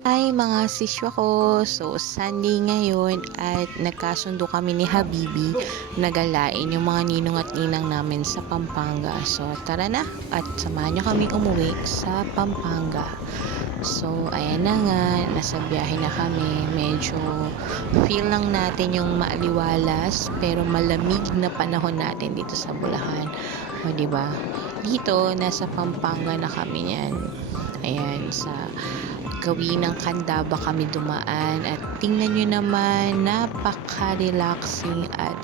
Ay mga siswa ko, so Sunday ngayon at nagkasundo kami ni Habibi nagalain yung mga ninong at ninang namin sa Pampanga. So tara na at samahan niyo kami umuwi sa Pampanga. So ayan na nga, nasa biyahe na kami. Medyo feel lang natin yung maaliwalas pero malamig na panahon natin dito sa Bulacan. O di ba? Dito nasa Pampanga na kami niyan. Ayan sa gawin ng Candaba kami dumaan. At tingnan nyo naman napaka-relaxing at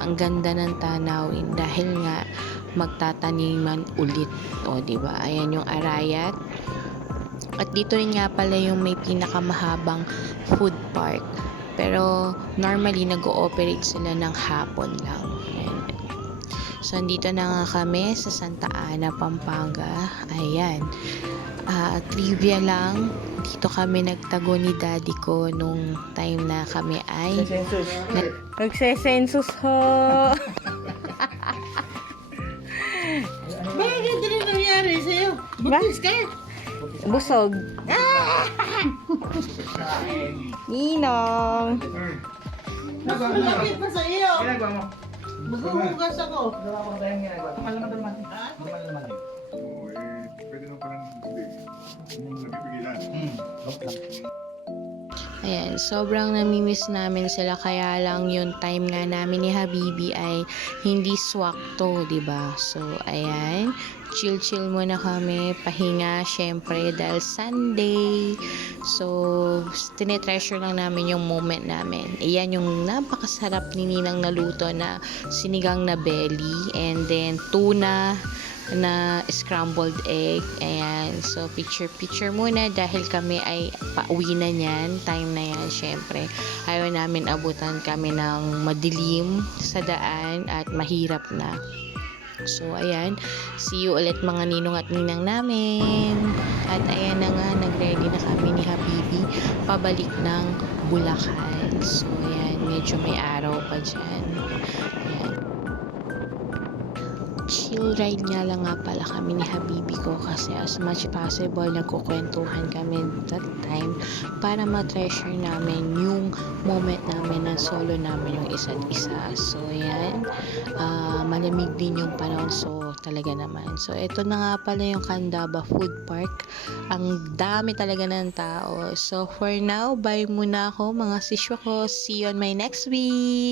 ang ganda ng tanawin dahil nga magtataniman ulit o ba? Ayan yung arayat. At dito rin nga pala yung may pinakamahabang food park. Pero normally nag-ooperate sila ng hapon lang. So, andito na nga kami sa Santa Ana, Pampanga. Ayan. Ah, trivia lang, dito kami nagtago ni daddy ko nung time na kami ay Census. nagse-census ho. Bakit ganito rin nangyari sa'yo? Buntis ka? Busog. Ninong. Mas malaki pa sa iyo. Ginagawa mo? Maghuhugas ako. Gawa ko tayong ginagawa. Tumal naman naman. Ha? Tumal naman. Oo, eh, pwede naman hindi. Yung. Hmm. Ayan, sobrang namimiss namin sila kaya lang yung time nga namin ni Habibi ay hindi swakto, 'di ba? So, ayan, chill-chill muna kami, pahinga syempre dahil Sunday. So, tinetreasure lang namin yung moment namin. Ayan yung napakasarap ni Ninang naluto na sinigang na belly and then tuna na scrambled egg. Ayan. So, picture-picture muna dahil kami ay pauwi na niyan. Time na yan, syempre. Ayaw namin abutan kami ng madilim sa daan at mahirap na. So, ayan. See you ulit mga ninong at ninang namin. At ayan na nga, nag-ready na kami ni Habibi pabalik ng Bulacan. So, ayan. Medyo may araw pa dyan. Ayan chill ride nga lang nga pala kami ni Habibi ko kasi as much possible nagkukwentuhan kami that time para ma-treasure namin yung moment namin na solo namin yung isa't isa. So, yan. Ah, malamig din yung panahon. So, talaga naman. So, ito na nga pala yung Candaba Food Park. Ang dami talaga ng tao. So, for now, bye muna ako mga sisyo ko. See you on my next week!